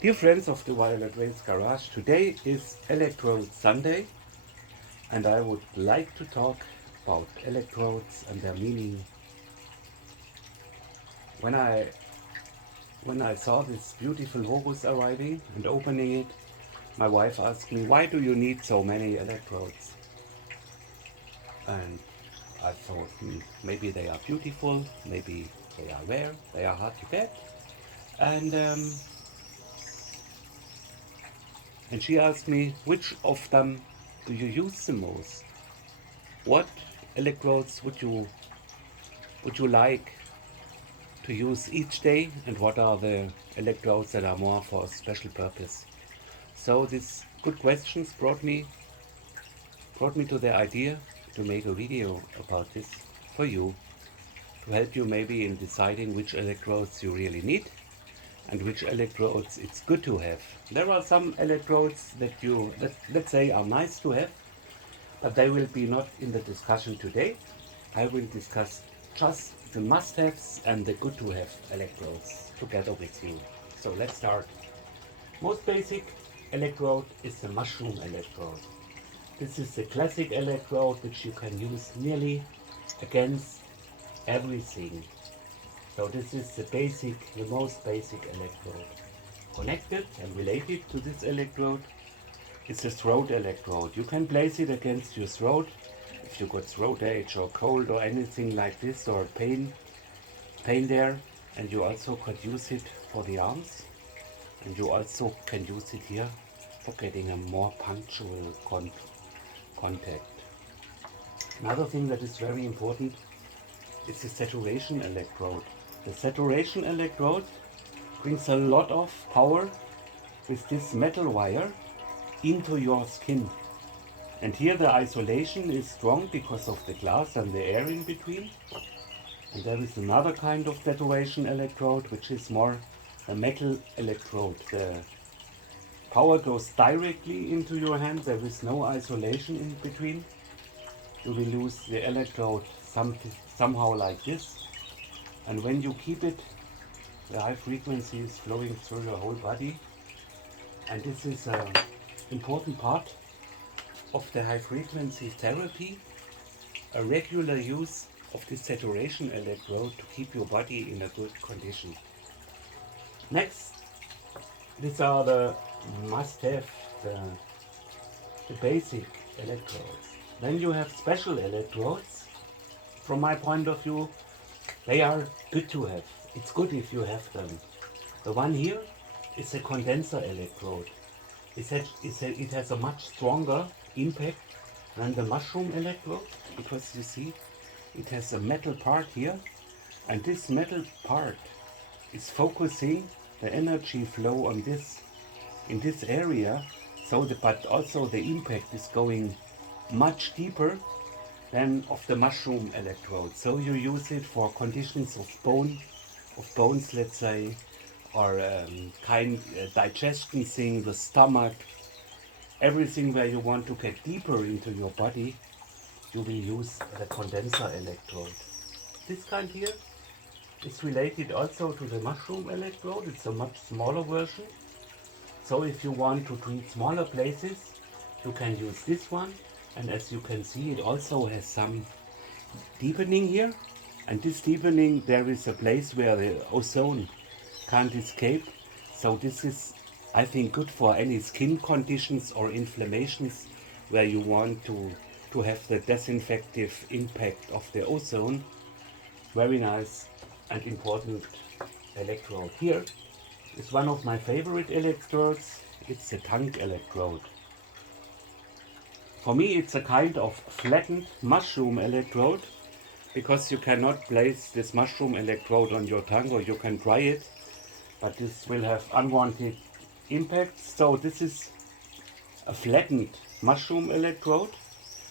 Dear friends of the Violetraysgarage, today is Electrodes Sunday and I would like to talk about electrodes and their meaning. When I when I saw this beautiful Horus arriving and opening it, my wife asked me, why do you need so many electrodes? And I thought, maybe they are beautiful, maybe they are rare, they are hard to get. And and she asked me, which of them do you use the most? What electrodes would you like to use each day, and what are the electrodes that are more for a special purpose? So these good questions brought me to the idea to make a video about this for you, to help you maybe in deciding which electrodes you really need and which electrodes it's good to have. There are some electrodes that let's say are nice to have, but they will be not in the discussion today. I will discuss just the must-haves and the good-to-have electrodes together with you. So let's start. Most basic electrode is the mushroom electrode. This is the classic electrode which you can use nearly against everything. So this is the most basic electrode. Connected and related to this electrode is a throat electrode. You can place it against your throat if you got throat ache or cold or anything like this, or pain there. And you also could use it for the arms, and you also can use it here for getting a more punctual contact. Another thing that is very important is the saturation electrode. The saturation electrode brings a lot of power with this metal wire into your skin. And here the isolation is strong because of the glass and the air in between. And there is another kind of saturation electrode, which is more a metal electrode. The power goes directly into your hand. There is no isolation in between. You will lose the electrode somehow like this. And when you keep it, the high frequency is flowing through your whole body. And this is an important part of the high frequency therapy, a regular use of this saturation electrode to keep your body in a good condition. Next, these are the must-have, the basic electrodes. Then you have special electrodes. From my point of view, they are good to have. It's good if you have them. The one here is a condenser electrode. It has a much stronger impact than the mushroom electrode, because you see it has a metal part here, and this metal part is focusing the energy flow on this in this area, but also the impact is going much deeper than of the mushroom electrode. So you use it for conditions of bones, let's say, or digestion thing, the stomach, everything where you want to get deeper into your body. You will use the condenser electrode. This kind here is related also to the mushroom electrode. It's a much smaller version. So if you want to treat smaller places, you can use this one. And as you can see, it also has some deepening here. And this deepening, there is a place where the ozone can't escape. So this is, I think, good for any skin conditions or inflammations where you want to have the disinfective impact of the ozone. Very nice and important electrode. Here is one of my favorite electrodes. It's the tongue electrode. For me, it's a kind of flattened mushroom electrode, because you cannot place this mushroom electrode on your tongue, or you can try it, but this will have unwanted impacts. So this is a flattened mushroom electrode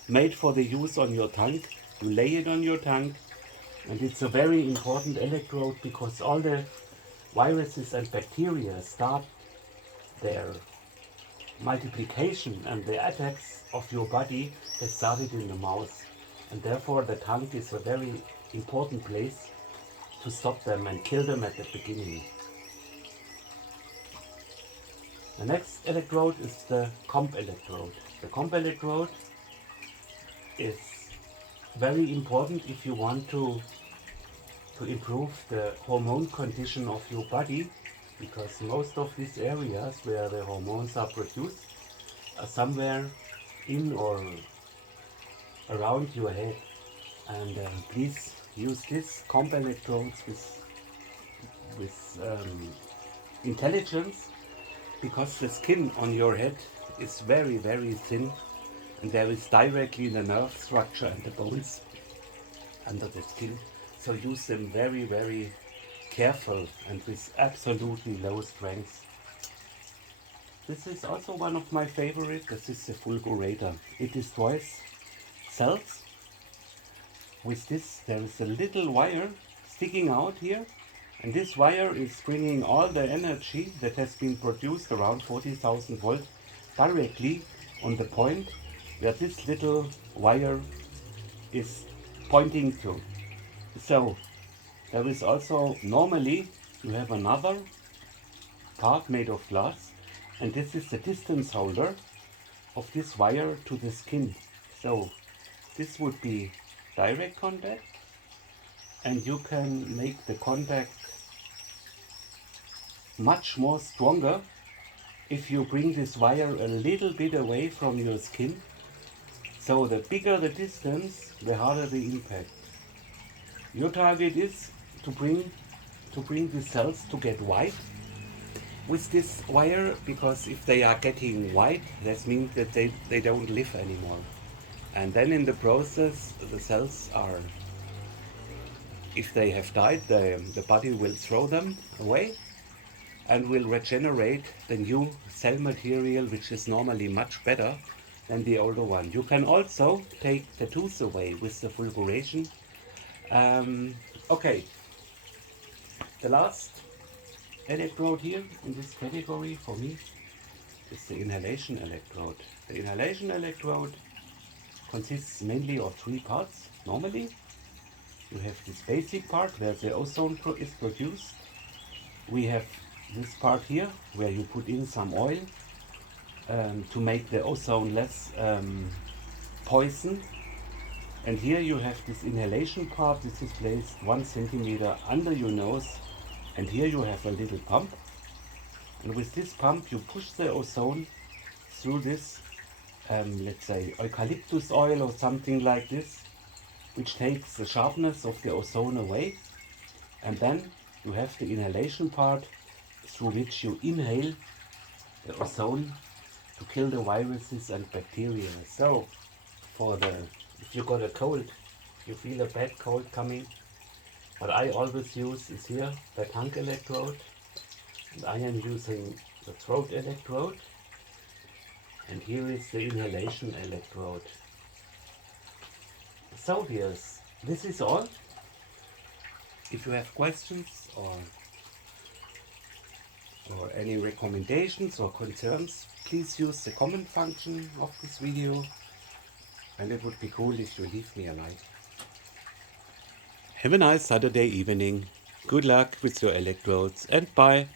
made for the use on your tongue. You lay it on your tongue, and it's a very important electrode because all the viruses and bacteria start their multiplication and the attacks of your body. They started in the mouth, and therefore the tongue is a very important place to stop them and kill them at the beginning. The next electrode is the comp electrode. The comp electrode is very important if you want to improve the hormone condition of your body, because most of these areas where the hormones are produced are somewhere in or around your head. And please use this comp electrodes with intelligence, because the skin on your head is very, very thin, and there is directly the nerve structure and the bones under the skin. So use them very, very careful and with absolutely low strength. This is also one of my favorites. This is the fulgurator. It destroys cells. With this, there is a little wire sticking out here, and this wire is bringing all the energy that has been produced around 40,000 volts directly on the point where this little wire is pointing to. So there is also, normally you have another part made of glass, and this is the distance holder of this wire to the skin. So this would be direct contact, and you can make the contact much more stronger if you bring this wire a little bit away from your skin. So the bigger the distance, the harder the impact. Your target is to bring the cells to get white with this wire, because if they are getting white, that means that they don't live anymore. And then in the process, the cells are, if they have died, the body will throw them away and will regenerate the new cell material, which is normally much better than the older one. You can also take the tooth away with the fulguration. Okay, the last electrode here in this category for me is the inhalation electrode. The inhalation electrode consists mainly of three parts. Normally, you have this basic part where the ozone is produced. We have this part here where you put in some oil to make the ozone less poison. And here you have this inhalation part. This is placed 1 centimeter under your nose, and here you have a little pump. And with this pump you push the ozone through this, let's say eucalyptus oil or something like this, which takes the sharpness of the ozone away. And then you have the inhalation part through which you inhale the ozone to kill the viruses and bacteria. So if you got a cold, you feel a bad cold coming, what I always use is here the tongue electrode, and I am using the throat electrode, and here is the inhalation electrode. So dears, this is all. If you have questions or any recommendations or concerns, please use the comment function of this video, and it would be cool if you leave me a like. Have a nice Saturday evening. Good luck with your electrodes, and bye.